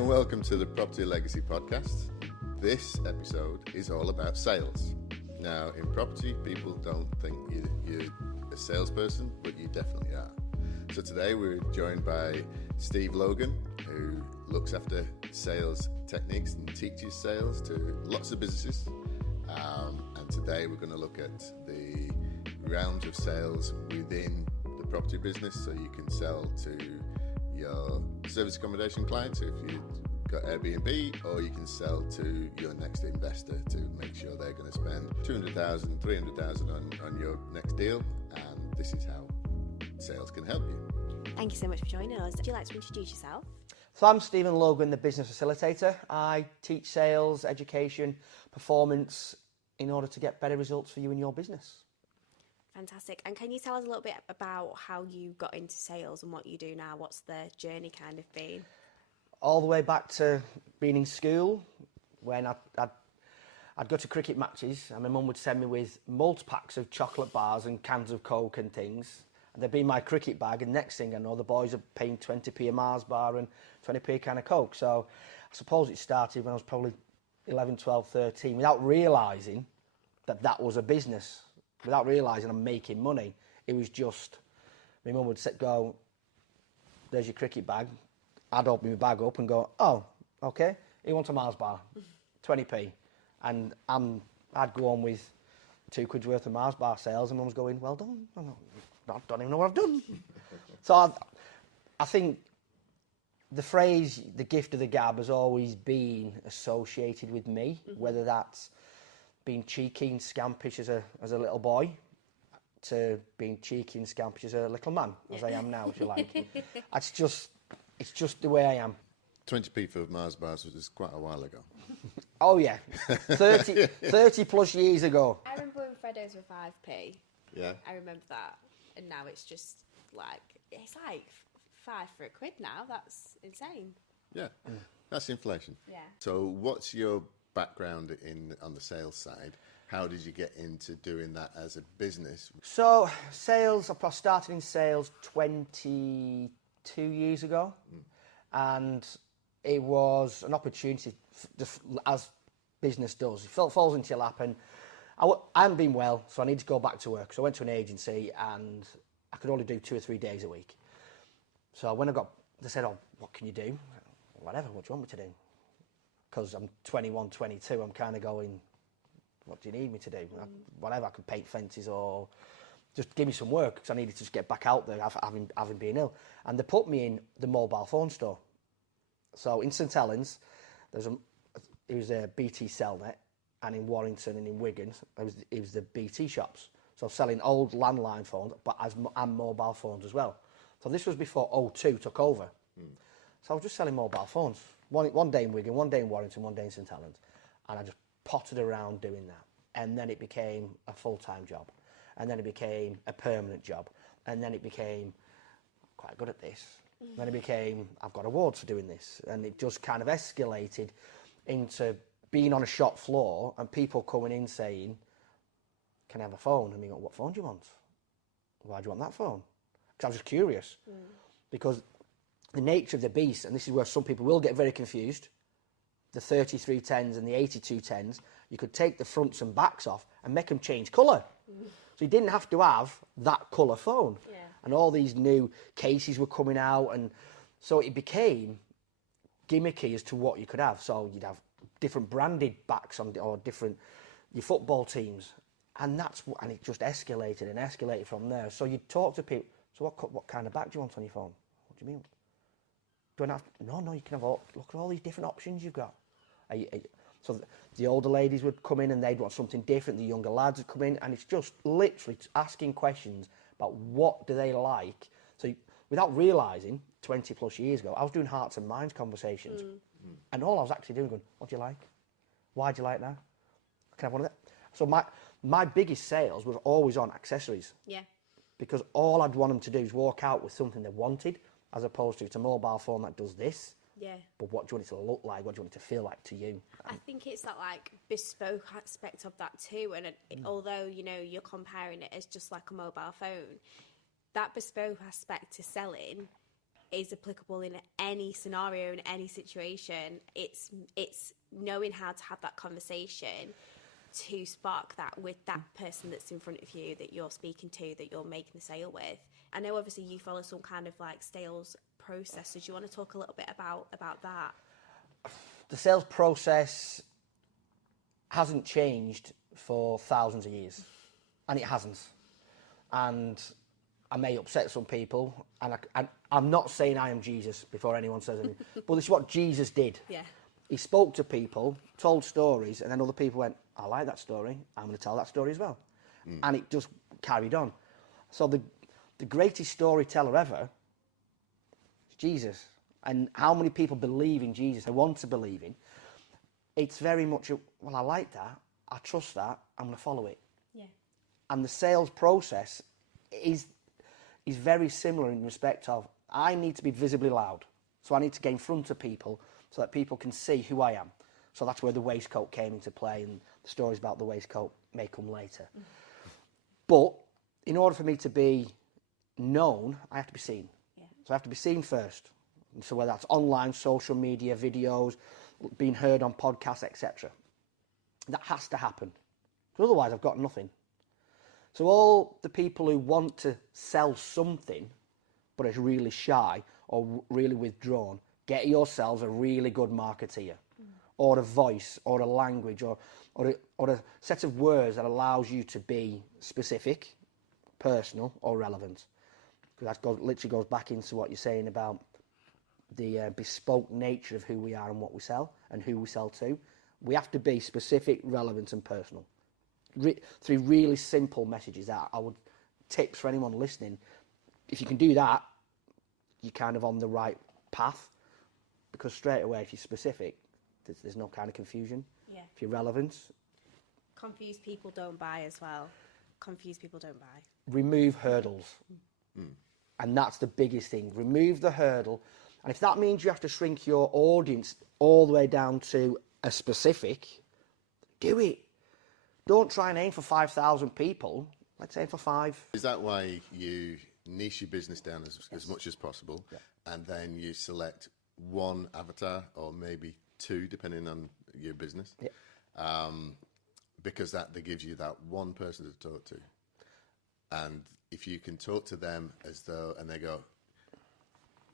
and welcome to the Property Legacy Podcast. This episode is all about sales. Now, in property, people don't think you're a salesperson, but you definitely are. So today we're joined by Steve Logan, who looks after sales techniques and teaches sales to lots of businesses. And today we're going to look at the realms of sales within the property business, so you can sell to your service accommodation clients if you've got Airbnb, or you can sell to your next investor to make sure they're going to spend $200,000, $300,000 on your next deal. And this is how sales can help you. Thank you so much for joining us. Would you like to introduce yourself? So I'm Stephen Logan, the business facilitator. I teach sales, education, performance in order to get better results for you and your business. Fantastic. And can you tell us a little bit about how you got into sales and what you do now? What's the journey kind of been? All the way back to being in school, when I'd go to cricket matches and my mum would send me with multi-packs of chocolate bars and cans of Coke and things. And they'd be in my cricket bag, and next thing I know, the boys are paying 20p a Mars bar and 20p a can of Coke. So I suppose it started when I was probably 11, 12, 13, without realising that was a business. Without realising I'm making money. It was just, my mum would go, there's your cricket bag. I'd open my bag up and go, oh, okay, he wants a Mars bar, 20p. And I'd go on with £2 worth of Mars bar sales, and mum's going, well done. I don't even know what I've done. So I think the phrase, the gift of the gab, has always been associated with me, whether that's being cheeky and scampish as a little boy, to being cheeky and scampish as a little man, as I am now, if you like. It's just the way I am. 20p for Mars bars was quite a while ago. Oh yeah, 30 plus years ago. I remember when Freddos were 5p. Yeah. I remember that. And now it's just it's like 5 for £1 now. That's insane. Yeah, that's inflation. Yeah. So what's your background on the sales side? How did you get into doing that as a business? So sales, I started in sales 22 years ago, and it was an opportunity, as business does. It falls into your lap, and I hadn't been well, so I needed to go back to work. So I went to an agency, and I could only do 2 or 3 days a week. So when they said, oh, what can you do? Whatever, what do you want me to do? Because I'm 21, 22, I'm kind of going, what do you need me to do? Whatever, I could paint fences or just give me some work, because I needed to just get back out there having been ill. And they put me in the mobile phone store. So in St Helens, it was a BT Cellnet, and in Warrington and in Wigan, it was the BT shops. So selling old landline phones, and mobile phones as well. So this was before O2 took over. So I was just selling mobile phones. One day in Wigan, one day in Warrington, one day in St Helens. And I just potted around doing that. And then it became a full-time job. And then it became a permanent job. And then it became, quite good at this. Then it became, I've got awards for doing this. And it just kind of escalated into being on a shop floor and people coming in saying, can I have a phone? And me going, what phone do you want? Why do you want that phone? Because I was just curious. Because the nature of the beast, and this is where some people will get very confused, the 3310s and the 8210s, you could take the fronts and backs off and make them change colour. So you didn't have to have that colour phone. Yeah. And all these new cases were coming out, and so it became gimmicky as to what you could have. So you'd have different branded backs or different your football teams, and and it just escalated and escalated from there. So you'd talk to people. So what kind of back do you want on your phone? What do you mean? Do I have? No. You can have look at all these different options you've got. So the older ladies would come in and they'd want something different. The younger lads would come in, and it's just literally asking questions about what do they like. So without realising, 20 plus years ago, I was doing hearts and minds conversations, and all I was actually doing going, what do you like? Why do you like that? Can I have one of that? So my biggest sales was always on accessories. Yeah. Because all I'd want them to do is walk out with something they wanted, as opposed to it's a mobile phone that does this. Yeah. But what do you want it to look like? What do you want it to feel like to you? I think it's that bespoke aspect of that too. And although you're comparing it as just like a mobile phone, that bespoke aspect to selling is applicable in any scenario, in any situation. It's knowing how to have that conversation to spark that with that person that's in front of you, that you're speaking to, that you're making the sale with. I know obviously you follow some kind of like sales process. So do you want to talk a little bit about that? The sales process hasn't changed for thousands of years, and it hasn't. And I may upset some people, and I'm not saying I am Jesus before anyone says anything, but this is what Jesus did. Yeah. He spoke to people, told stories, and then other people went, I like that story, I'm going to tell that story as well. And it just carried on. So the greatest storyteller ever is Jesus. And how many people believe in Jesus, they want to believe in, it's very much, well, I like that, I trust that, I'm going to follow it. Yeah. And the sales process is very similar in respect of, I need to be visibly loud. So I need to get in front of people so that people can see who I am. So that's where the waistcoat came into play, and the stories about the waistcoat may come later. But in order for me to be known, I have to be seen. Yeah. So I have to be seen first. And so whether that's online, social media, videos, being heard on podcasts, etc. That has to happen. Because otherwise I've got nothing. So all the people who want to sell something but is really shy or really withdrawn, get yourselves a really good marketeer, or a voice, or a language, or a set of words that allows you to be specific, personal, or relevant. Because that literally goes back into what you're saying about the bespoke nature of who we are and what we sell, and who we sell to. We have to be specific, relevant, and personal. Through really simple messages. That I would tips for anyone listening. If you can do that, you're kind of on the right path, because straight away, if you're specific, there's no kind of confusion. Yeah. If you're relevant, Confused people don't buy as well. Confused people don't buy. remove hurdles. And that's the biggest thing. Remove the hurdle. And if that means you have to shrink your audience all the way down to a specific, do it. Don't try and aim for 5,000 people. Let's aim for 5. Is that why you niche your business down as much as possible, and then you select one avatar or maybe 2, depending on your business? Because that gives you that one person to talk to. And if you can talk to them as though, and they go,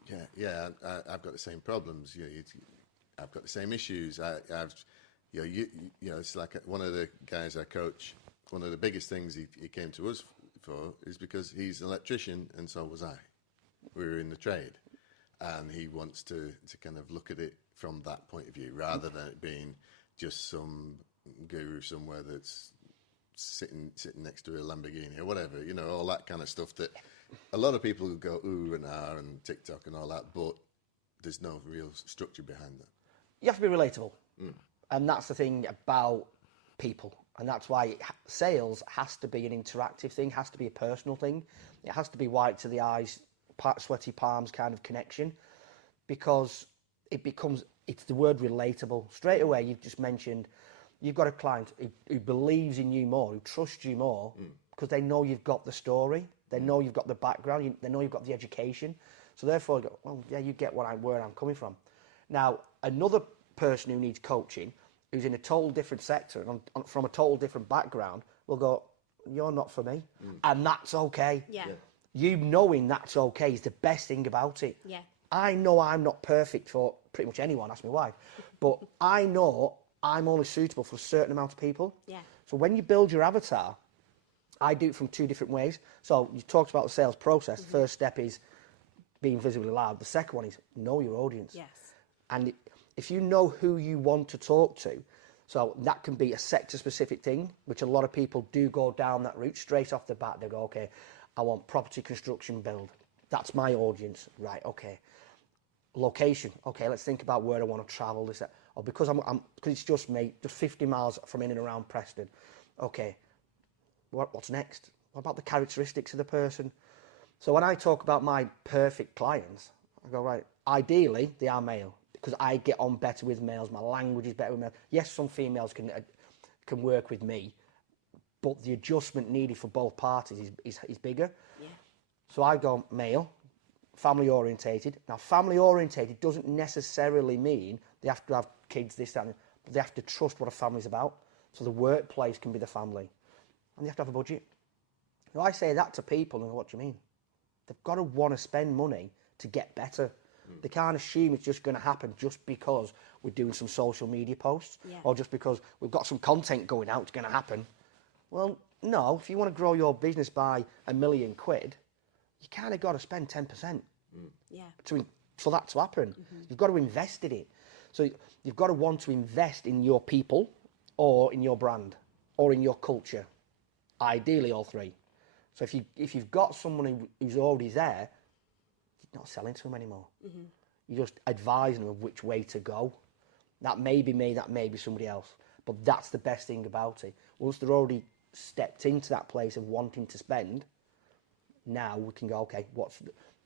I've got the same problems. I've got the same issues. It's like one of the guys I coach. One of the biggest things he came to us for is because he's an electrician, and so was I. We were in the trade, and he wants to kind of look at it from that point of view, rather than it being just some guru somewhere that's sitting next to a Lamborghini or whatever, all that kind of stuff that a lot of people go ooh and ah and TikTok and all that, but there's no real structure behind that. You have to be relatable. And that's the thing about people. And that's why sales has to be an interactive thing, has to be a personal thing. It has to be white to the eyes, sweaty palms kind of connection, because it's the word relatable. Straight away, you've just mentioned, you've got a client who believes in you more, who trusts you more, because they know you've got the story, they know you've got the background, they know you've got the education. So therefore, well, yeah, you get where I'm coming from. Now, another person who needs coaching, who's in a total different sector and from a total different background, will go, you're not for me. And that's okay. Yeah. You knowing that's okay is the best thing about it. Yeah. I know I'm not perfect for pretty much anyone, ask my wife, but I know I'm only suitable for a certain amount of people. Yeah. So when you build your avatar, I do it from 2 different ways. So you talked about the sales process. The first step is being visibly loud. The second one is know your audience. Yes. And if you know who you want to talk to, so that can be a sector-specific thing, which a lot of people do go down that route straight off the bat. They go, okay, I want property construction build. That's my audience. Right, okay. Location. Okay, let's think about where I want to travel. This, that. Or because because it's just me, just 50 miles from in and around Preston. Okay, what's next? What about the characteristics of the person? So when I talk about my perfect clients, I go, right, ideally they are male, because I get on better with males. My language is better with males. Yes, some females can work with me, but the adjustment needed for both parties is bigger. Yeah. So I go male, family orientated. Now, family orientated doesn't necessarily mean they have to have kids, this, that, but they have to trust what a family's about. So the workplace can be the family. And they have to have a budget. Now, I say that to people, and what do you mean? They've got to want to spend money to get better. They can't assume it's just going to happen just because we're doing some social media posts or just because we've got some content going out, it's going to happen. Well, no, if you want to grow your business by £1 million, you kind of got to spend 10% for that to happen. You've got to invest in it. So you've got to want to invest in your people or in your brand or in your culture. Ideally, all three. So if you've got someone who's already there, you're not selling to them anymore. You're just advising them of which way to go. That may be me, that may be somebody else. But that's the best thing about it. Once they're already stepped into that place of wanting to spend, now we can go, okay,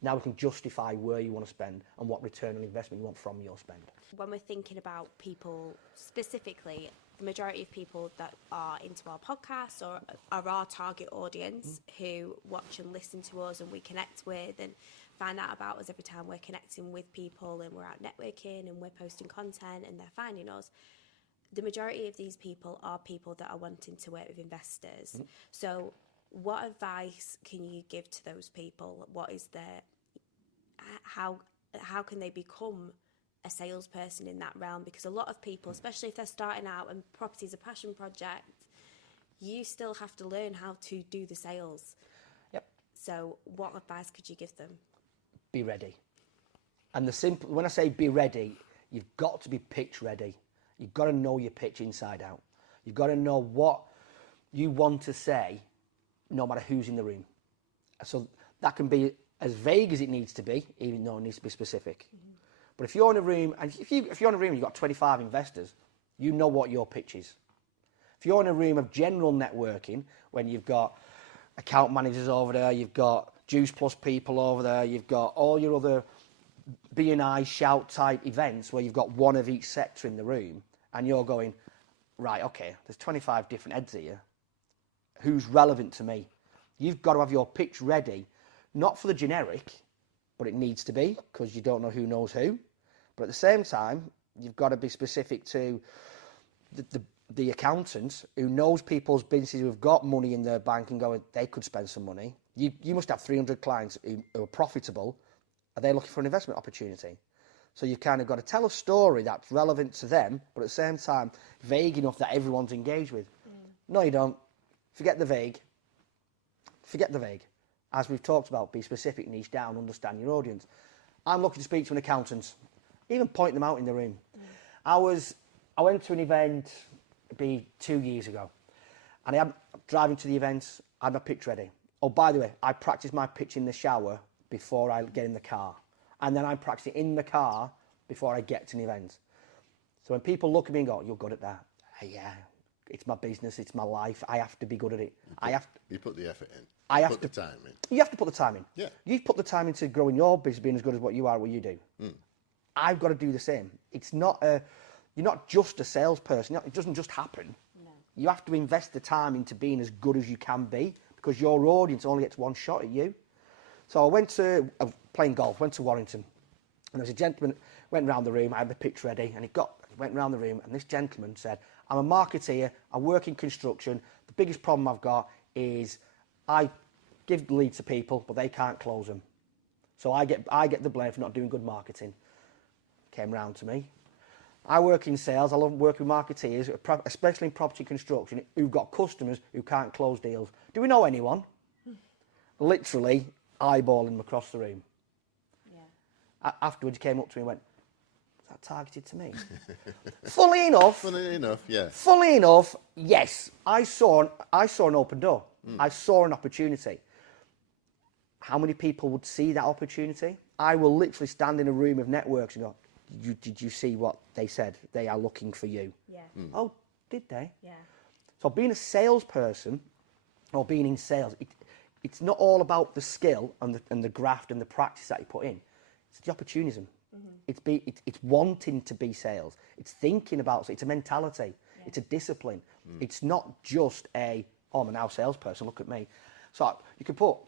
now we can justify where you want to spend and what return on investment you want from your spend. When we're thinking about people specifically, the majority of people that are into our podcast or are our target audience who watch and listen to us and we connect with and find out about us every time we're connecting with people and we're out networking and we're posting content and they're finding us, the majority of these people are people that are wanting to work with investors. So what advice can you give to those people? What is their, how can they become a salesperson in that realm? Because a lot of people, especially if they're starting out and property is a passion project, you still have to learn how to do the sales. Yep. So what advice could you give them? Be ready. And when I say be ready, you've got to be pitch ready. You've got to know your pitch inside out. You've got to know what you want to say, no matter who's in the room. So that can be as vague as it needs to be, even though it needs to be specific. But if you're in a room, and if you're in a room and you've got 25 investors, you know what your pitch is. If you're in a room of general networking, when you've got account managers over there, you've got Juice Plus people over there, you've got all your other B&I shout type events where you've got one of each sector in the room, and you're going, right, okay, there's 25 different heads here. Who's relevant to me? You've got to have your pitch ready, not for the generic, but it needs to be, because you don't know who knows who. But at the same time, you've got to be specific to the accountant who knows people's businesses who have got money in their bank and going, they could spend some money. You must have 300 clients who are profitable. Are they looking for an investment opportunity? So you've kind of got to tell a story that's relevant to them, but at the same time, vague enough that everyone's engaged with. No, you don't. Forget the vague. Forget the vague. As we've talked about, be specific, niche down, understand your audience. I'm looking to speak to an accountant. Even point them out in the room. I went to an event, it'd be 2 years ago, and I'm driving to the event, I had my pitch ready. Oh, by the way, I practice my pitch in the shower before I get in the car. And then I practice it in the car before I get to an event. So when people look at me and go, you're good at that. Yeah, it's my business, it's my life. I have to be good at it. You put the effort in. I have put the time in. You have to put the time in. Yeah. You've put the time into growing your business, being as good as what you are, what you do. I've got to do the same. It's not you're not just a salesperson. It doesn't just happen. No. You have to invest the time into being as good as you can be, because your audience only gets one shot at you. So I went to playing golf, went to Warrington, and there was a gentleman went round the room. I had the pitch ready, and he went round the room, and this gentleman said, "I'm a marketeer. I work in construction. The biggest problem I've got is I give the lead to people, but they can't close them. So I get the blame for not doing good marketing." Came round to me. I work in sales. I love working with marketeers, especially in property construction, who've got customers who can't close deals. Do we know anyone? Literally eyeballing them across the room. Yeah. Afterwards, he came up to me and went, "Is that targeted to me?" Funnily enough, yes. I saw an open door. I saw an opportunity. How many people would see that opportunity? I will literally stand in a room of networks and go, did you see what they said? They are looking for you. Yeah. Oh, did they? Yeah. So being a salesperson or being in sales, it's not all about the skill and the graft and the practice that you put in. It's the opportunism. It's wanting to be sales. It's thinking about it. It's a mentality. Yeah. It's a discipline. It's not just I'm a now salesperson, look at me. So you can put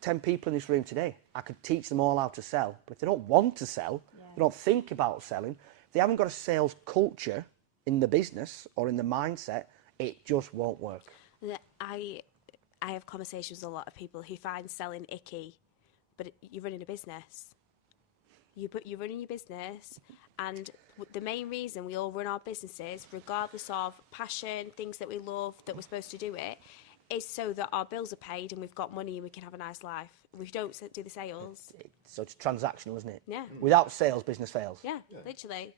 10 people in this room today, I could teach them all how to sell. But if they don't want to sell, they don't think about selling, if they haven't got a sales culture in the business or in the mindset, it just won't work. I have conversations with a lot of people who find selling icky, but you're running a business. You're running your business, and the main reason we all run our businesses, regardless of passion, things that we love, that we're supposed to do it, is so that our bills are paid and we've got money and we can have a nice life. We don't do the sales. So it's transactional, isn't it? Yeah. Without sales, business fails. Yeah, literally.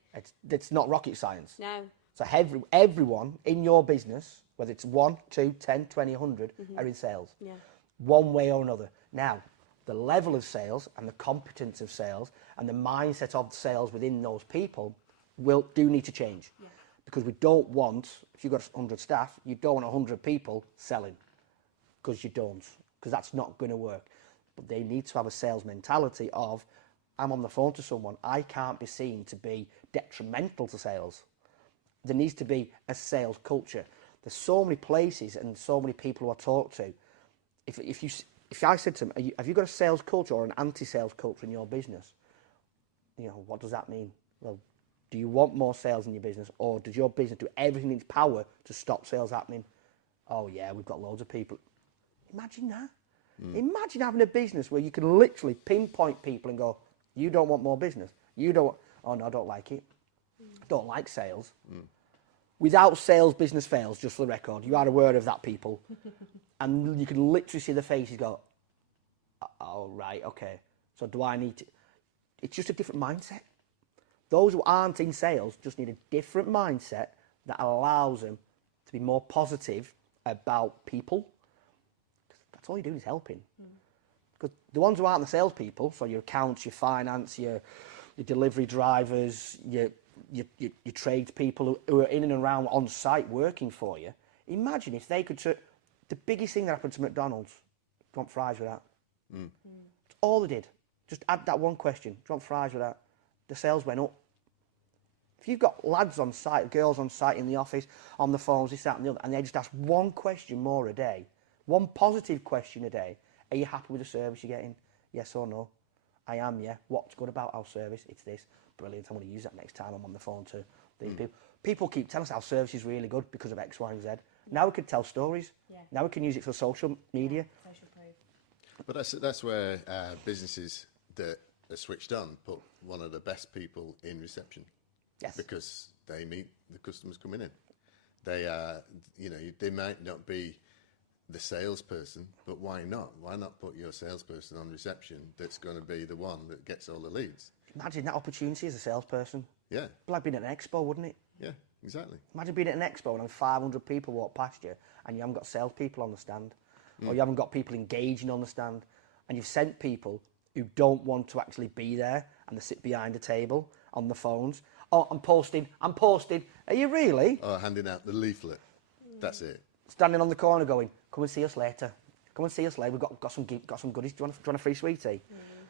It's not rocket science. No. So everyone in your business, whether it's 1, 2, 10, 20, 100, are in sales. Yeah. One way or another. Now, the level of sales and the competence of sales and the mindset of sales within those people do need to change. Yeah. Because we don't want, if you've got 100 staff, you don't want 100 people selling. Because you don't. Because that's not going to work. But they need to have a sales mentality of, I'm on the phone to someone, I can't be seen to be detrimental to sales. There needs to be a sales culture. There's so many places and so many people who I talk to. If I said to them, have you got a sales culture or an anti-sales culture in your business? You know, what does that mean? Well, do you want more sales in your business, or does your business do everything in its power to stop sales happening? Oh yeah, we've got loads of people. Imagine that. Imagine having a business where you can literally pinpoint people and go, you don't want more business. You don't, oh no, I don't like it. I don't like sales. Without sales, business fails, just for the record. You are aware of that, people. And you can literally see the faces go, oh, right, okay. So do I need to... It's just a different mindset. Those who aren't in sales just need a different mindset that allows them to be more positive about people. That's all you're doing is helping. Because the ones who aren't the salespeople, so your accounts, your finance, your delivery drivers, your tradespeople who are in and around on site working for you, imagine if they could... The biggest thing that happened to McDonald's, do you want fries with that? It's all they did. Just add that one question. Do you want fries with that? The sales went up. If you've got lads on site, girls on site in the office, on the phones, this, that and the other, and they just ask one question more a day, one positive question a day, are you happy with the service you're getting? Yes or no? I am, yeah. What's good about our service? It's this. Brilliant. I'm going to use that next time I'm on the phone to these people. People keep telling us our service is really good because of X, Y, and Z. Now we can tell stories. Yeah. Now we can use it for social media. Yeah, social proof. But that's where businesses that are switched on put one of the best people in reception. Yes. Because they meet the customers coming in. They they might not be the salesperson, but why not? Why not put your salesperson on reception that's going to be the one that gets all the leads? Imagine that opportunity as a salesperson. Yeah. Like being at an expo, wouldn't it? Yeah, exactly. Imagine being at an expo and 500 people walk past you and you haven't got salespeople on the stand, or you haven't got people engaging on the stand, and you've sent people who don't want to actually be there and they sit behind a table on the phones. Oh, I'm posting. Are you really? Or handing out the leaflet. That's it. Standing on the corner going, come and see us later. Come and see us later. We've got some goodies. Do you want a free sweetie?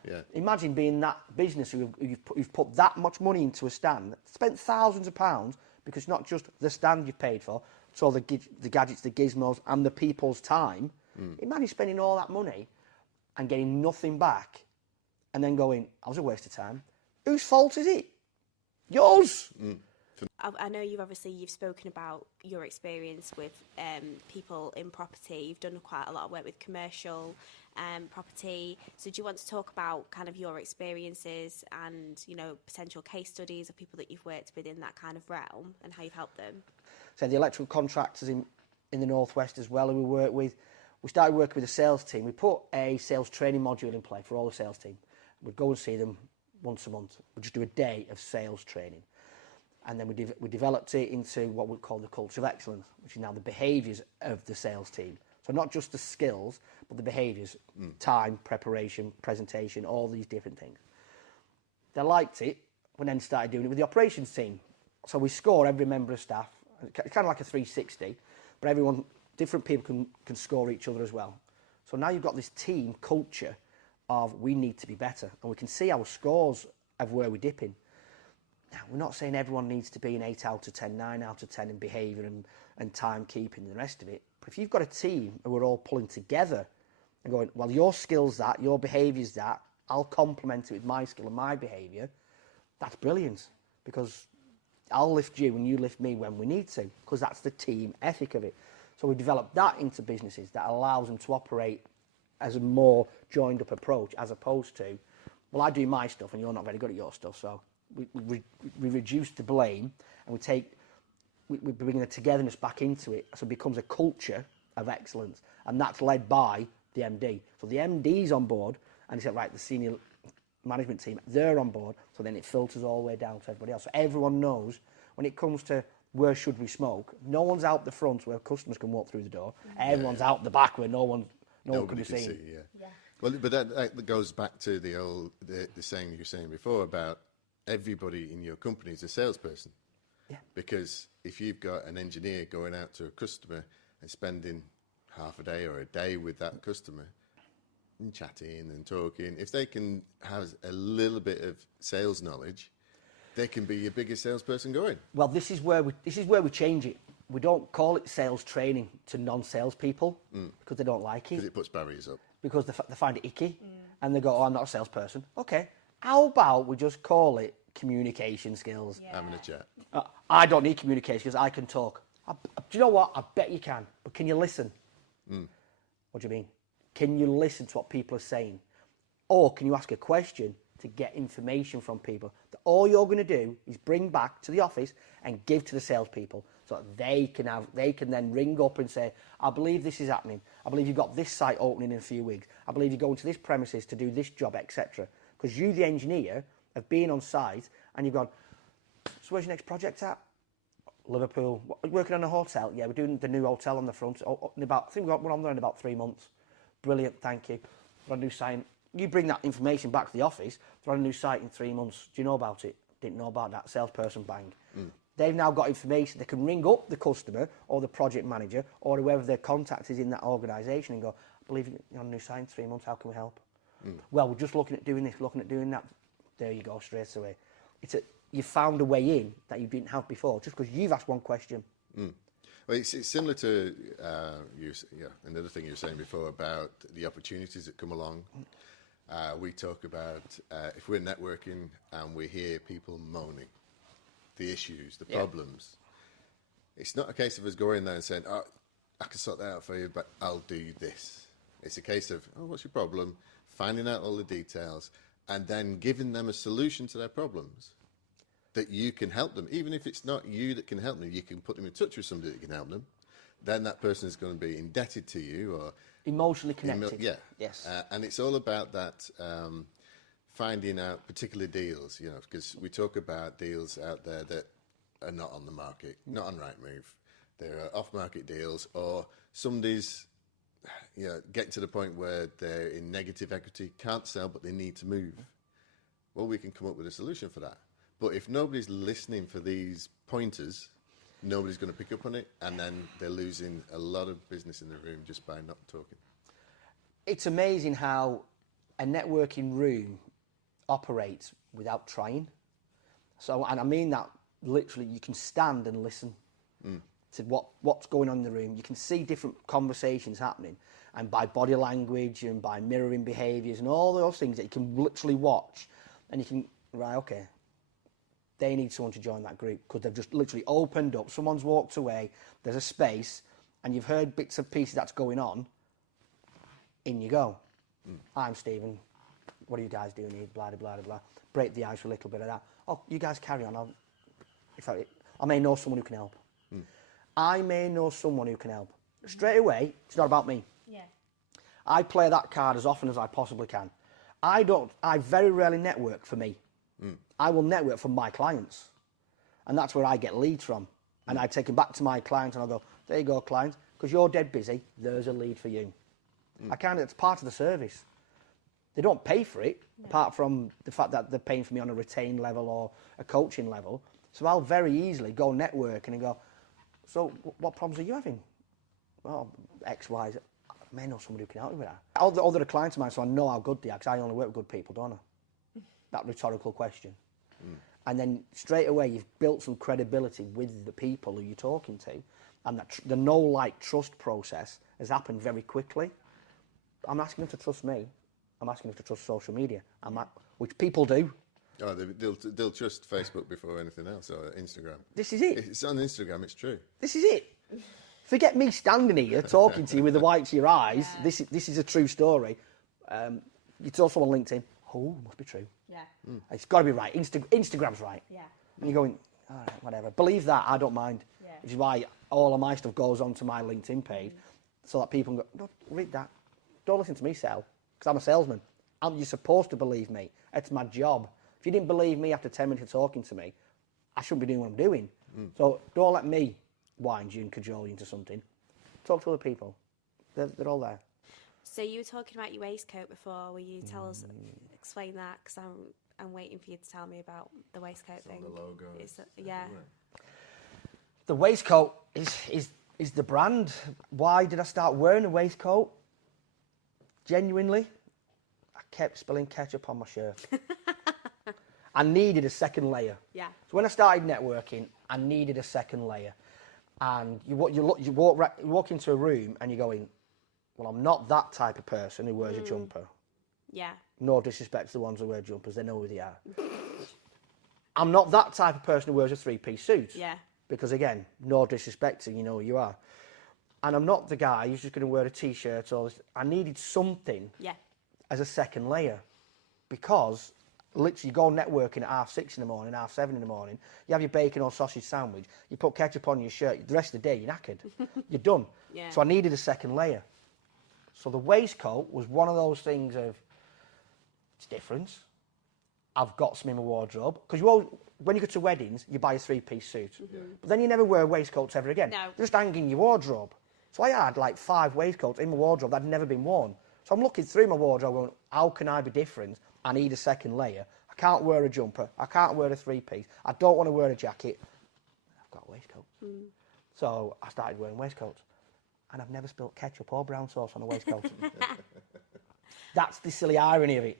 Yeah. Imagine being that business who've put that much money into a stand, spent thousands of pounds, because not just the stand you've paid for, it's all the gadgets, the gizmos, and the people's time. Imagine spending all that money and getting nothing back, and then going, I was a waste of time. Whose fault is it? Yours. I know you've spoken about your experience with people in property. You've done quite a lot of work with commercial property. So do you want to talk about kind of your experiences and, potential case studies of people that you've worked with in that kind of realm and how you've helped them? So the electrical contractors in the Northwest as well who we work with, we started working with a sales team. We put a sales training module in play for all the sales team. We'd go and see them once a month. We'd just do a day of sales training. And then we developed it into what we call the culture of excellence, which is now the behaviours of the sales team. So not just the skills, but the behaviours, time, preparation, presentation, all these different things. They liked it, we then started doing it with the operations team. So we score every member of staff. It's kind of like a 360, but everyone, different people can score each other as well. So now you've got this team culture of we need to be better, and we can see our scores of where we're dipping. Now, we're not saying everyone needs to be an 8 out of 10, 9 out of 10 in behaviour and timekeeping and the rest of it. But if you've got a team who are all pulling together and going, well, your skill's that, your behaviour's that, I'll complement it with my skill and my behaviour, that's brilliant, because I'll lift you and you lift me when we need to, because that's the team ethic of it. So we developed that into businesses that allows them to operate as a more joined up approach, as opposed to, well, I do my stuff and you're not very good at your stuff. So we reduce the blame, and we bring the togetherness back into it, so it becomes a culture of excellence, and that's led by the MD. So the MD's on board, and he said, right, the senior management team, they're on board, so then it filters all the way down to everybody else. So everyone knows when it comes to where should we smoke, no one's out the front where customers can walk through the door. Everyone's out the back where no one can be seen. Yeah. Well, but that goes back to the saying you were saying before about everybody in your company is a salesperson. Yeah. Because if you've got an engineer going out to a customer and spending half a day or a day with that customer and chatting and talking, if they can have a little bit of sales knowledge, they can be your biggest salesperson going. Well, this is where we change it. We don't call it sales training to non-sales people because they don't like it. Because it puts barriers up. Because they find it icky, and they go, "Oh, I'm not a salesperson." Okay, how about we just call it communication skills? Yeah. Having a chat. I don't need communication because I can talk. Do you know what? I bet you can. But can you listen? What do you mean? Can you listen to what people are saying? Or can you ask a question to get information from people that all you're going to do is bring back to the office and give to the salespeople, so that they can then ring up and say, I believe this is happening. I believe you've got this site opening in a few weeks. I believe you're going to this premises to do this job, etc. Because you, the engineer, have been on site and you've gone, so where's your next project at? Liverpool. Working on a hotel? Yeah, we're doing the new hotel on the front. I think we're on there in about 3 months. Brilliant, thank you. We're on a new site. You bring that information back to the office. They're on a new site in 3 months. Do you know about it? Didn't know about that. Salesperson, bang. They've now got information. They can ring up the customer or the project manager or whoever their contact is in that organisation and go, I believe you're on a new site in 3 months. How can we help? Well, we're just looking at doing this, looking at doing that. There you go, straight away. You found a way in that you didn't have before just because you've asked one question. Well, it's similar to another thing you were saying before about the opportunities that come along. We talk about if we're networking and we hear people moaning, the issues, the problems. It's not a case of us going there and saying, oh, I can sort that out for you, but I'll do this. It's a case of, oh, what's your problem? Finding out all the details and then giving them a solution to their problems that you can help them. Even if it's not you that can help them, you can put them in touch with somebody that can help them. Then that person is going to be indebted to you or emotionally connected. Yes. And it's all about that finding out particular deals, because we talk about deals out there that are not on the market, not on Rightmove. There are off-market deals, or somebody's getting to the point where they're in negative equity, can't sell, but they need to move. Well, we can come up with a solution for that. But if nobody's listening for these pointers, nobody's going to pick up on it, and then they're losing a lot of business in the room just by not talking. It's amazing how a networking room operates without trying. So, and I mean that literally, you can stand and listen to what's going on in the room. You can see different conversations happening, and by body language and by mirroring behaviours and all those things that you can literally watch, and you can, right, okay, they need someone to join that group because they've just literally opened up. Someone's walked away. There's a space, and you've heard bits and pieces that's going on. In you go. I'm Stephen. What are you guys doing here? Blah, blah, blah, blah. Break the ice for a little bit of that. Oh, you guys carry on. I may know someone who can help. I may know someone who can help. Straight away, it's not about me. Yeah. I play that card as often as I possibly can. I very rarely network for me. I will network for my clients. And that's where I get leads from. And I take them back to my clients and I go, there you go, client, because you're dead busy, there's a lead for you. It's part of the service. They don't pay for it, apart from the fact that they're paying for me on a retained level or a coaching level. So I'll very easily go networking and go, so what problems are you having? Well, X, Y, Z. I may know somebody who can help me with that. All the clients of mine, so I know how good they are, because I only work with good people, don't I? That rhetorical question. And then straight away you've built some credibility with the people who you're talking to, and that the know, like, trust process has happened very quickly. I'm asking them to trust me. I'm asking them to trust social media, which people do. Oh, they'll trust Facebook before anything else, or Instagram. This is it. It's on Instagram, it's true. This is it. Forget me standing here talking to you with the whites of your eyes. Yeah. This is a true story. You tell someone on LinkedIn, oh, must be true. Yeah. It's got to be right. Instagram's right. Yeah. And you're going, all right, whatever. Believe that, I don't mind. Yeah. Which is why all of my stuff goes onto my LinkedIn page, so that people can go, no, read that. Don't listen to me sell, because I'm a salesman. You're supposed to believe me. It's my job. If you didn't believe me after 10 minutes of talking to me, I shouldn't be doing what I'm doing. So don't let me wind you and cajole you into something. Talk to other people. They're all there. So you were talking about your waistcoat before. Will you explain that? Because I'm waiting for you to tell me about the waistcoat thing. The logo. Yeah. The waistcoat is the brand. Why did I start wearing a waistcoat? Genuinely, I kept spilling ketchup on my shirt. I needed a second layer. Yeah. So when I started networking, I needed a second layer. And you walk into a room and you're going, well, I'm not that type of person who wears a jumper. Yeah. No disrespect to the ones who wear jumpers, they know who they are. I'm not that type of person who wears a three-piece suit. Yeah. Because again, no disrespect to you know who you are. And I'm not the guy who's just going to wear a T-shirt or this. I needed something as a second layer. Because literally you go networking at 6:30 in the morning, 7:30 in the morning, you have your bacon or sausage sandwich, you put ketchup on your shirt, the rest of the day you're knackered. You're done. Yeah. So I needed a second layer. So the waistcoat was one of those things of, it's different. I've got some in my wardrobe. Because when you go to weddings, you buy a three-piece suit. But then you never wear waistcoats ever again. No. They're just hanging in your wardrobe. So I had like 5 waistcoats in my wardrobe that had never been worn. So I'm looking through my wardrobe going, how can I be different? I need a second layer. I can't wear a jumper. I can't wear a three-piece. I don't want to wear a jacket. I've got a waistcoat. So I started wearing waistcoats. And I've never spilt ketchup or brown sauce on a waistcoat. That's the silly irony of it.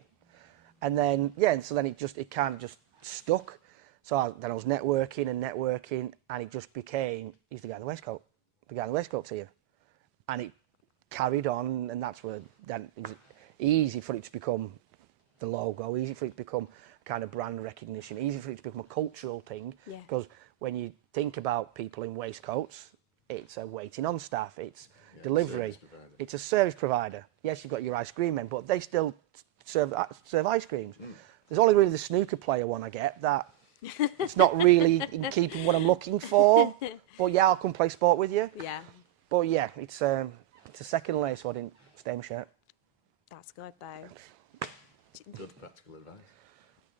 And then, so then it kind of just stuck. So then I was networking, and it just became, he's the guy in the waistcoat. The guy in the waistcoat's here. And it carried on, and that's where then it was easy for it to become the logo, easy for it to become kind of brand recognition, easy for it to become a cultural thing. Because when you think about people in waistcoats, it's a waiting on staff, it's delivery, it's a service provider. Yes, you've got your ice cream men, but they still serve ice creams. There's only really the snooker player one I get that it's not really in keeping what I'm looking for. But yeah, I'll come play sport with you. Yeah. But yeah, it's a second layer, so I didn't stain my shirt. That's good though. Good practical advice.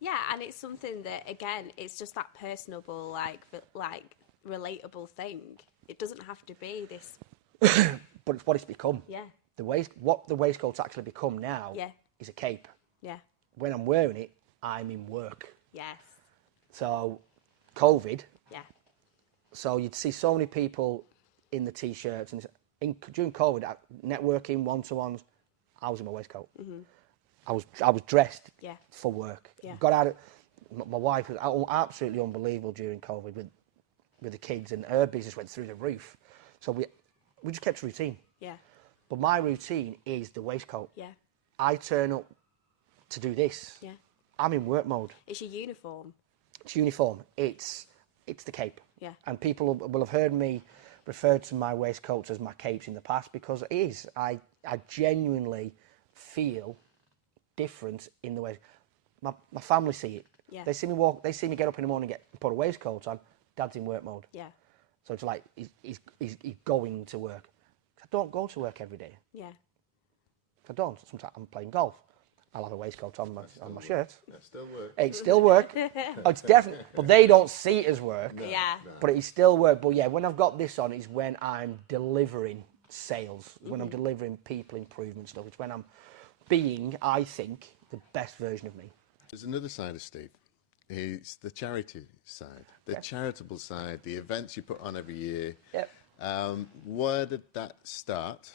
Yeah, and it's something that again, it's just that personable, like relatable thing. It doesn't have to be this. But it's what it's become. Yeah. What the waistcoat's actually become now is a cape. Yeah. When I'm wearing it, I'm in work. Yes. So, COVID. Yeah. So you'd see so many people in the T-shirts. And during COVID, networking, one-to-ones, I was in my waistcoat. I was dressed for work. Yeah. Got out of... My wife was absolutely unbelievable during COVID with the kids, and her business went through the roof. So we just kept a routine. Yeah. But my routine is the waistcoat. Yeah. I turn up to do this. Yeah. I'm in work mode. It's your uniform. It's uniform. It's the cape. Yeah. And people will have heard me refer to my waistcoats as my capes in the past, because it is. I genuinely feel different in the way my family see it. Yeah. They see me walk. They see me get up in the morning, put a waistcoat on. Dad's in work mode. Yeah. So it's like he's going to work. I don't go to work every day. Yeah. I don't. Sometimes I'm playing golf. I'll have a waistcoat on my shirt. That still works. It's still work. Oh, it's definitely, but they don't see it as work. No, Yeah. no. But it's still work. But yeah, when I've got this on, is when I'm delivering sales, when I'm delivering people improvement stuff. It's when I'm being, I think, the best version of me. There's another side of Steve. It's the charity side, the charitable side, the events you put on every year. Yep. Where did that start?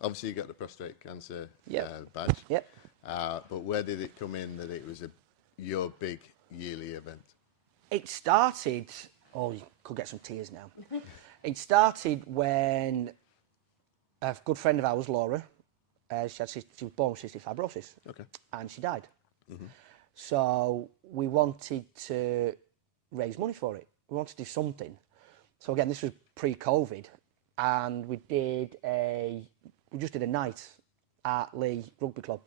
Obviously, you got the prostate cancer badge. Yep. But where did it come in that it was your big yearly event? It started, you could get some tears now. It started when a good friend of ours, Laura, she was born with cystic fibrosis. Okay. And she died. So we wanted to raise money for it. We wanted to do something. So again, this was pre-COVID, and we just did a night at Lee Rugby Club,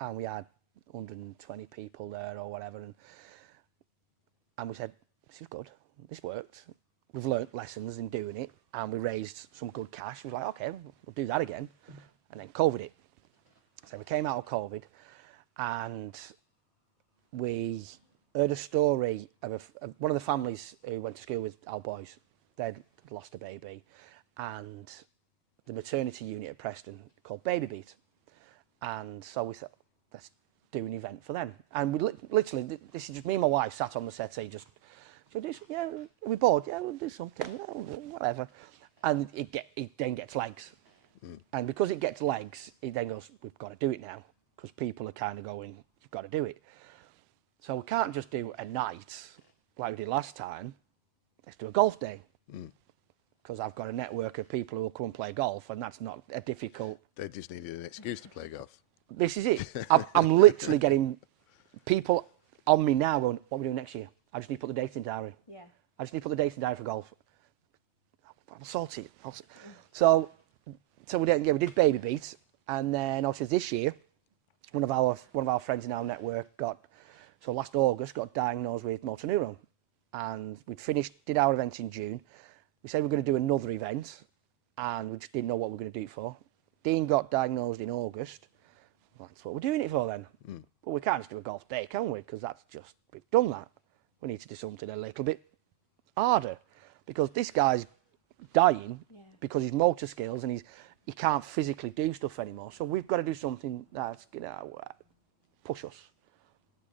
and we had 120 people there or whatever, and we said, this is good, this worked. We've learnt lessons in doing it, and we raised some good cash. We were like, okay, we'll do that again, and then COVID hit. So we came out of COVID, and we heard a story of one of the families who went to school with our boys. They'd lost a baby, and the maternity unit at Preston called Baby Beat. And so we thought, let's do an event for them. And we literally, this is just me and my wife sat on the settee, just, should we do something? Yeah, are we bored? Yeah, we'll do something. Yeah, whatever. And it then gets legs. And because it gets legs, it then goes, we've got to do it now, because people are kind of going, you've got to do it. So we can't just do a night like we did last time. Let's do a golf day. Because I've got a network of people who will come and play golf, and that's not a difficult... They just needed an excuse to play golf. This is it. I'm literally getting people on me now going, what are we doing next year? I just need to put the date in diary. Yeah. I just need to put the date in diary for golf. I'll sort it. So we did Baby Beat, and then obviously this year, one of our friends in our network last August got diagnosed with motor neuron, and did our event in June. We said we're going to do another event, and we just didn't know what we were going to do it for. Dean got diagnosed in August. Well, that's what we're doing it for then. But we can't just do a golf day, can we? Because we've done that. We need to do something a little bit harder, because this guy's dying because his motor skills and he can't physically do stuff anymore. So we've got to do something that's going to push us.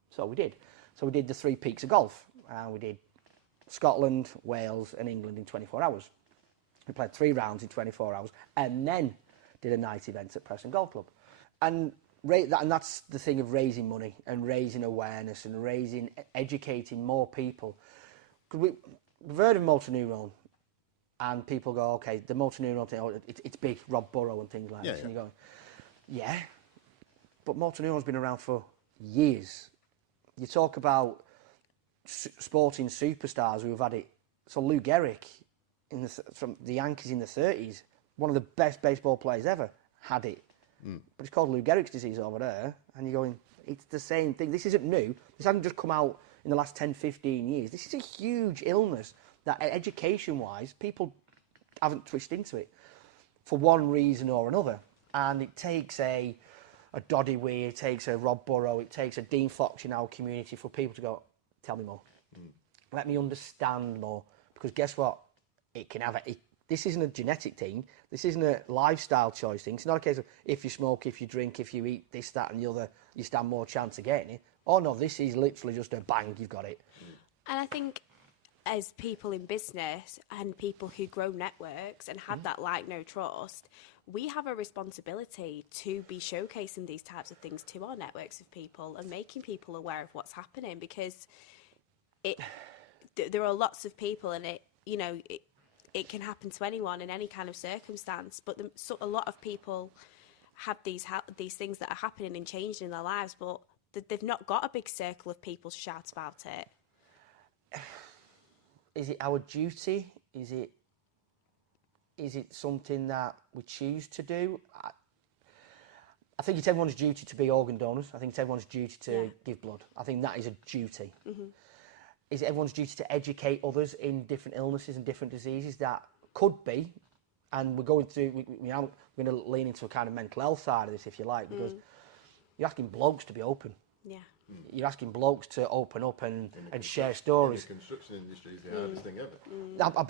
So we did. So we did the 3 peaks of golf, and we did Scotland, Wales and England in 24 hours. We played 3 rounds in 24 hours, and then did a night event at Preston Golf Club. And that's the thing of raising money and raising awareness and educating more people. Because we've heard of motor neuron, and people go, okay, the motor neuron thing, it's big, Rob Burrow and things like this. And you're going, yeah, but motor neuron's been around for years. You talk about sporting superstars who have had it. So Lou Gehrig, from the Yankees in the 30s, one of the best baseball players ever, had it. But it's called Lou Gehrig's disease over there, and you're going, it's the same thing. This isn't new. This hasn't just come out in the last 10, 15 years. This is a huge illness that, education-wise, people haven't twitched into it for one reason or another. And it takes a Doddy Weir, it takes a Rob Burrow, it takes a Dean Fox in our community for people to go, tell me more. Let me understand more. Because guess what? It can have this isn't a genetic thing. This isn't a lifestyle choice thing. It's not a case of if you smoke, if you drink, if you eat this, that and the other, you stand more chance of getting it. Oh no, this is literally just a bang, you've got it. And I think as people in business and people who grow networks and have that like no trust, we have a responsibility to be showcasing these types of things to our networks of people and making people aware of what's happening, because there are lots of people, and it can happen to anyone in any kind of circumstance, but a lot of people have these things that are happening and changing in their lives, but they've not got a big circle of people to shout about it. Is it our duty? Is it something that we choose to do? I think it's everyone's duty to be organ donors. I think it's everyone's duty to give blood. I think that is a duty. Is it everyone's duty to educate others in different illnesses and different diseases? That could be, and we're going through. We're going to lean into a kind of mental health side of this, if you like, because you're asking blokes to be open. Yeah. You're asking blokes to open up and share stories. The construction industry is the hardest thing ever. I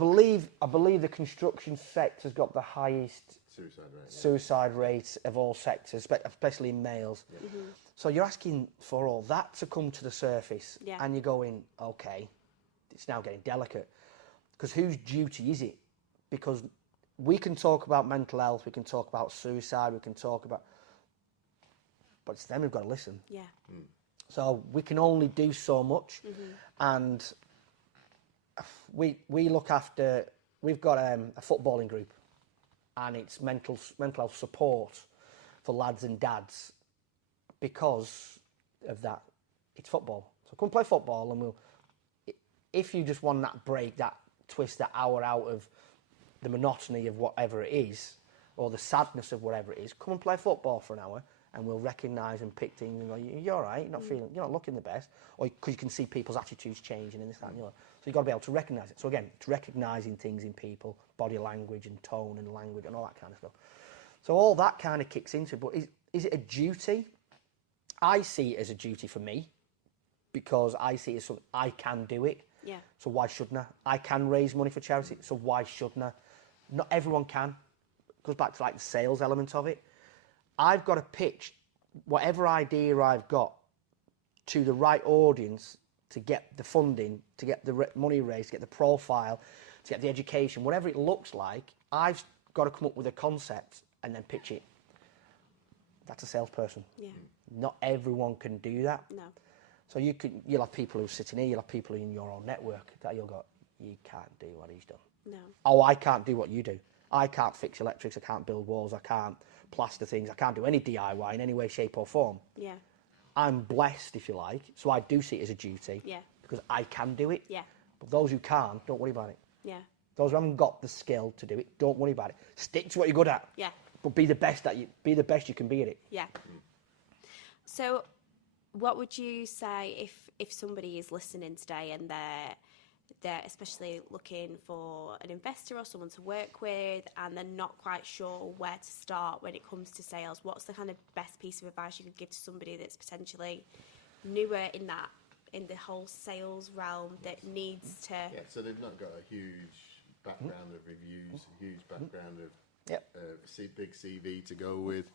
believe the construction sector's got the highest suicide rate of all sectors, especially in males. So you're asking for all that to come to the surface, and you're going, okay, it's now getting delicate. Because whose duty is it? Because we can talk about mental health, we can talk about suicide, we can talk about... But it's them who've got to listen. Yeah. So we can only do so much, and we look after... We've got a footballing group, and it's mental health support, for lads and dads because of that. It's football. So come play football and if you just want that break, that twist, that hour out of the monotony of whatever it is, or the sadness of whatever it is, come and play football for an hour and we'll recognise and pick things and go, you're all right, you're not looking the best, or because you can see people's attitudes changing and this, that and the other. So you've got to be able to recognise it. So again, it's recognising things in people, body language and tone and language and all that kind of stuff. So all that kind of kicks into it. But is it a duty? I see it as a duty for me because I see it as something I can do it. Yeah. So why shouldn't I? I can raise money for charity, so why shouldn't I? Not everyone can. It goes back to like the sales element of it. I've got to pitch whatever idea I've got to the right audience to get the funding, to get the money raised, to get the profile, to get the education, whatever it looks like. I've got to come up with a concept and then pitch it. That's a salesperson. Yeah. Not everyone can do that. No. So you'll have people who are sitting here, you'll have people in your own network that you'll go, you can't do what he's done. No. Oh, I can't do what you do. I can't fix electrics, I can't build walls, I can't plaster things, I can't do any DIY in any way, shape or form. Yeah. I'm blessed, if you like, so I do see it as a duty. Yeah. Because I can do it. Yeah. But those who can't, don't worry about it. Yeah. Those who haven't got the skill to do it, don't worry about it. Stick to what you're good at. Yeah. But be the best you can be at it. Yeah. So what would you say if somebody is listening today and they're especially looking for an investor or someone to work with and they're not quite sure where to start when it comes to sales? What's the kind of best piece of advice you could give to somebody that's potentially newer in the whole sales realm that needs to... Yeah, so they've not got a huge background of reviews, a huge background of big CV to go with.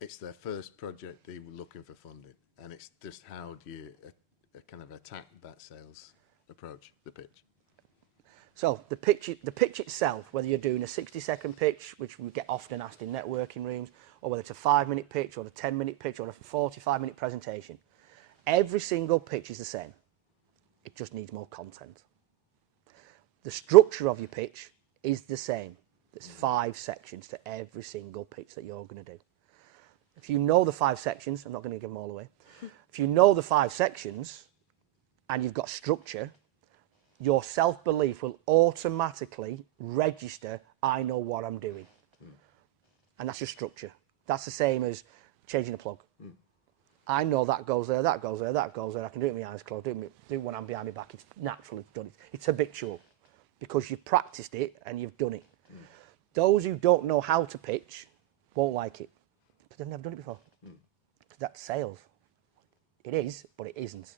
It's their first project, they were looking for funding, and it's just how do you kind of attack that sales approach, the pitch? So the pitch itself, whether you're doing a 60-second pitch, which we get often asked in networking rooms, or whether it's a 5-minute pitch or a 10-minute pitch or a 45-minute presentation, every single pitch is the same. It just needs more content. The structure of your pitch is the same. There's 5 sections to every single pitch that you're going to do. If you know the 5 sections, I'm not going to give them all away. If you know the 5 sections and you've got structure, your self-belief will automatically register, I know what I'm doing. And that's your structure. That's the same as changing a plug. I know that goes there, that goes there, that goes there. I can do it with my eyes closed, do it when I'm behind my back. It's naturally done. It's habitual because you've practiced it and you've done it. Those who don't know how to pitch won't like it because they've never done it before. Because that's sales. It is, but it isn't.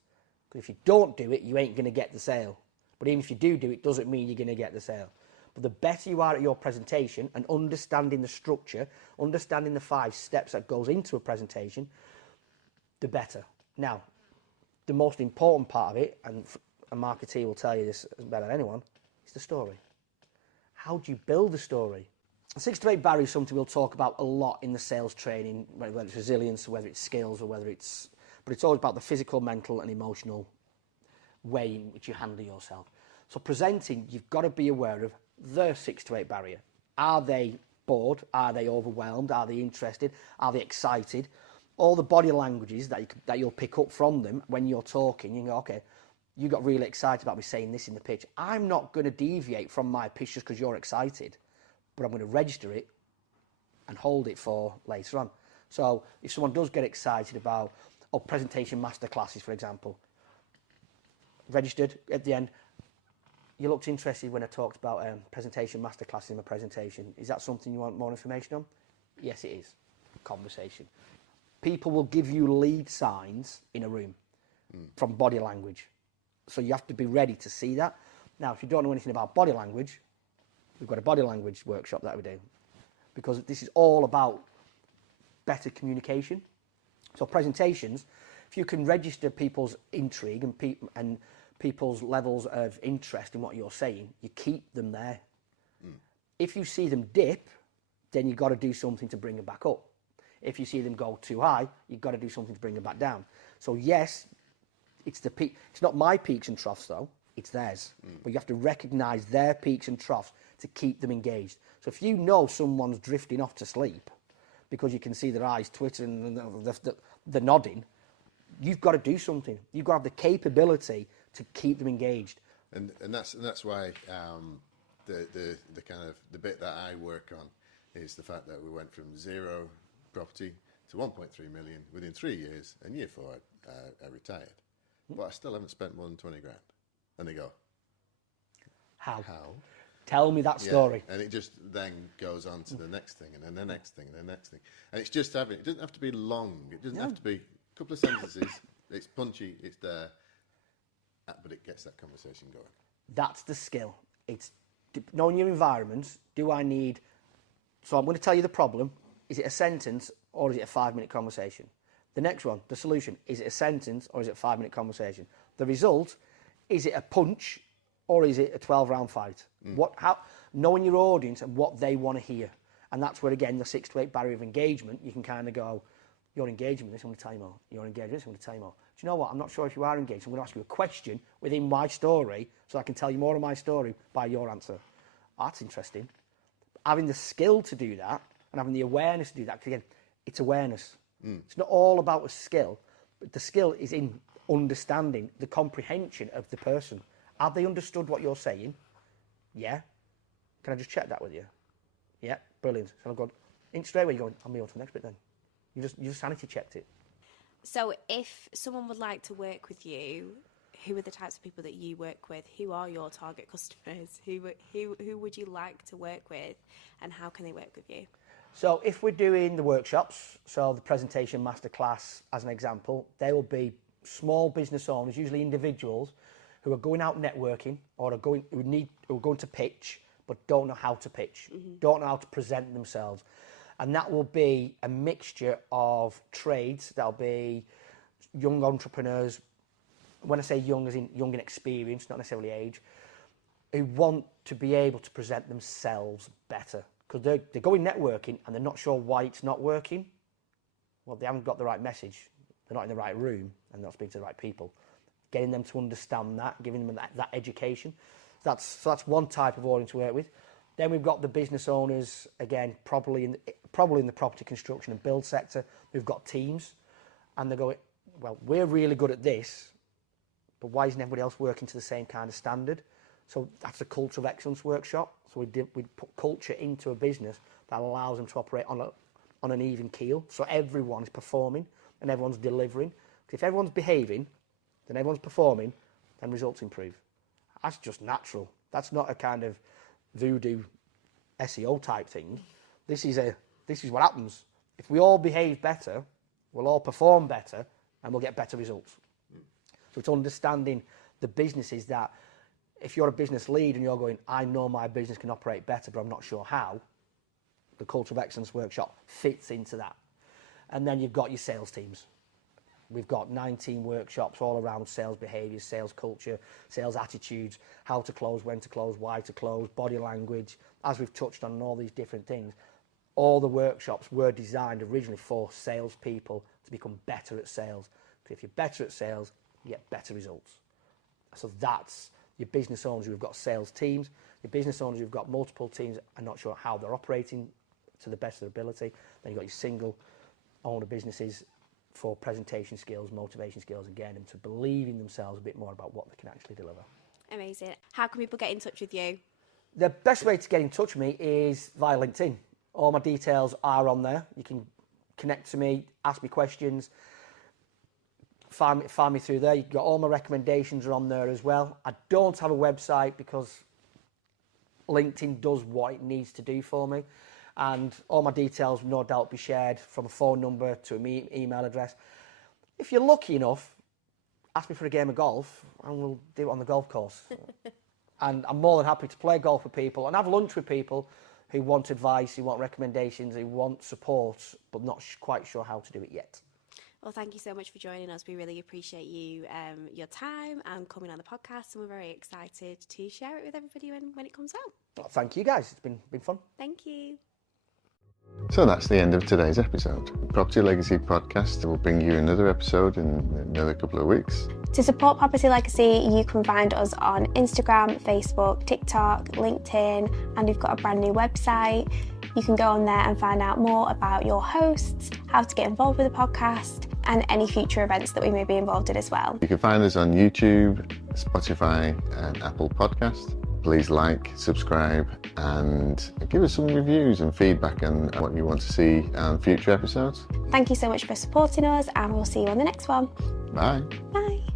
Because if you don't do it, you ain't going to get the sale. But even if you do it, doesn't mean you're going to get the sale. But the better you are at your presentation and understanding the structure, understanding the 5 steps that goes into a presentation, the better. Now, the most important part of it, and a marketeer will tell you this better than anyone, is the story. How do you build a story? 6 to 8 barrier is something we'll talk about a lot in the sales training, whether it's resilience, or whether it's skills, or whether it's... But it's always about the physical, mental and emotional way in which you handle yourself. So presenting, you've got to be aware of the 6 to 8 barrier. Are they bored? Are they overwhelmed? Are they interested? Are they excited? All the body languages that you'll pick up from them when you're talking, you go, okay, you got really excited about me saying this in the pitch. I'm not going to deviate from my pitch just because you're excited, but I'm going to register it and hold it for later on. So if someone does get excited about presentation masterclasses, for example, registered at the end, you looked interested when I talked about presentation masterclasses in my presentation. Is that something you want more information on? Yes, it is. Conversation. People will give you lead signs in a room from body language. So you have to be ready to see that. Now, if you don't know anything about body language, we've got a body language workshop that we do. Because this is all about better communication. So presentations, if you can register people's intrigue and people's levels of interest in what you're saying, you keep them there. If you see them dip, then you've got to do something to bring them back up. If you see them go too high, you've got to do something to bring them back down. So yes, it's the peak. It's not my peaks and troughs though, it's theirs. But you have to recognise their peaks and troughs to keep them engaged. So if you know someone's drifting off to sleep, because you can see their eyes twittering and they're nodding. You've got to do something. You've got to have the capability to keep them engaged. And that's why the kind of the bit that I work on is the fact that we went from 0 property to 1.3 million within 3 years, and year 4 I retired. But I still haven't spent more than 20 grand. And they go, How? how? Tell me that story. And it just then goes on to the next thing, and then the next thing, and the next thing. And it's just it doesn't have to be long. It doesn't have to be a couple of sentences. It's punchy, it's there, but it gets that conversation going. That's the skill. It's knowing your environment. So I'm going to tell you the problem. Is it a sentence or is it a 5-minute conversation? The next one, the solution. Is it a sentence or is it a 5-minute conversation? The result, is it a punch or is it a 12-round fight? Knowing your audience and what they want to hear. And that's where, again, the 6 to 8 barrier of engagement, you can kind of go, you're engaging with this, I'm going to tell you more. You're engaging with this, I'm going to tell you more. Do you know what? I'm not sure if you are engaged. I'm going to ask you a question within my story so I can tell you more of my story by your answer. That's interesting. Having the skill to do that and having the awareness to do that, because again, it's awareness. It's not all about a skill, but the skill is in understanding the comprehension of the person. Have they understood what you're saying? Yeah. Can I just check that with you? Yeah, brilliant. So I've gone straight away. You're going, I'll move on to the next bit then. You just sanity checked it. So if someone would like to work with you, who are the types of people that you work with? Who are your target customers? Who would you like to work with, and how can they work with you? So if we're doing the workshops, so the presentation masterclass as an example, they will be small business owners, usually individuals, who are going out networking or are going to pitch but don't know how to pitch, don't know how to present themselves. And that will be a mixture of trades. That'll be young entrepreneurs. When I say young, as in young in experience, not necessarily age, who want to be able to present themselves better. Because they're going networking and they're not sure why it's not working. Well, they haven't got the right message. They're not in the right room and not speaking to the right people. Getting them to understand that, giving them that education. So that's one type of audience to work with. Then we've got the business owners, again, probably in the property construction and build sector, who've got teams, and they're going, well, we're really good at this, but why isn't everybody else working to the same kind of standard? So that's a culture of excellence workshop. So we put culture into a business that allows them to operate on an even keel. So everyone is performing and everyone's delivering. Because if everyone's behaving, then everyone's performing, then results improve. That's just natural. That's not a kind of voodoo SEO type thing. This is what happens. If we all behave better, we'll all perform better and we'll get better results. So it's understanding the businesses that if you're a business lead and you're going, I know my business can operate better, but I'm not sure how, the Culture of Excellence workshop fits into that. And then you've got your sales teams. We've got 19 workshops all around sales behaviours, sales culture, sales attitudes, how to close, when to close, why to close, body language, as we've touched on all these different things. All the workshops were designed originally for salespeople to become better at sales. Because if you're better at sales, you get better results. So that's your business owners who've got sales teams, your business owners who've got multiple teams and not sure how they're operating to the best of their ability. Then you've got your single owner businesses for presentation skills, motivation skills again, and to believe in themselves a bit more about what they can actually deliver. Amazing. How can people get in touch with you? The best way to get in touch with me is via LinkedIn. All my details are on there. You can connect to me, ask me questions, find me through there. You've got all my recommendations are on there as well. I don't have a website because LinkedIn does what it needs to do for me. And all my details will no doubt be shared from a phone number to an email address. If you're lucky enough, ask me for a game of golf and we'll do it on the golf course. And I'm more than happy to play golf with people and have lunch with people who want advice, who want recommendations, who want support, but not quite sure how to do it yet. Well, thank you so much for joining us. We really appreciate you, your time and coming on the podcast, and we're very excited to share it with everybody when it comes out. Well, thank you guys. It's been fun. Thank you. So that's the end of today's episode. Property Legacy Podcast will bring you another episode in another couple of weeks. To support Property Legacy, you can find us on Instagram, Facebook, TikTok, LinkedIn, and we've got a brand new website. You can go on there and find out more about your hosts, how to get involved with the podcast, and any future events that we may be involved in as well. You can find us on YouTube, Spotify, and Apple Podcast. Please like, subscribe, and give us some reviews and feedback on what you want to see on future episodes. Thank you so much for supporting us, and we'll see you on the next one. Bye. Bye.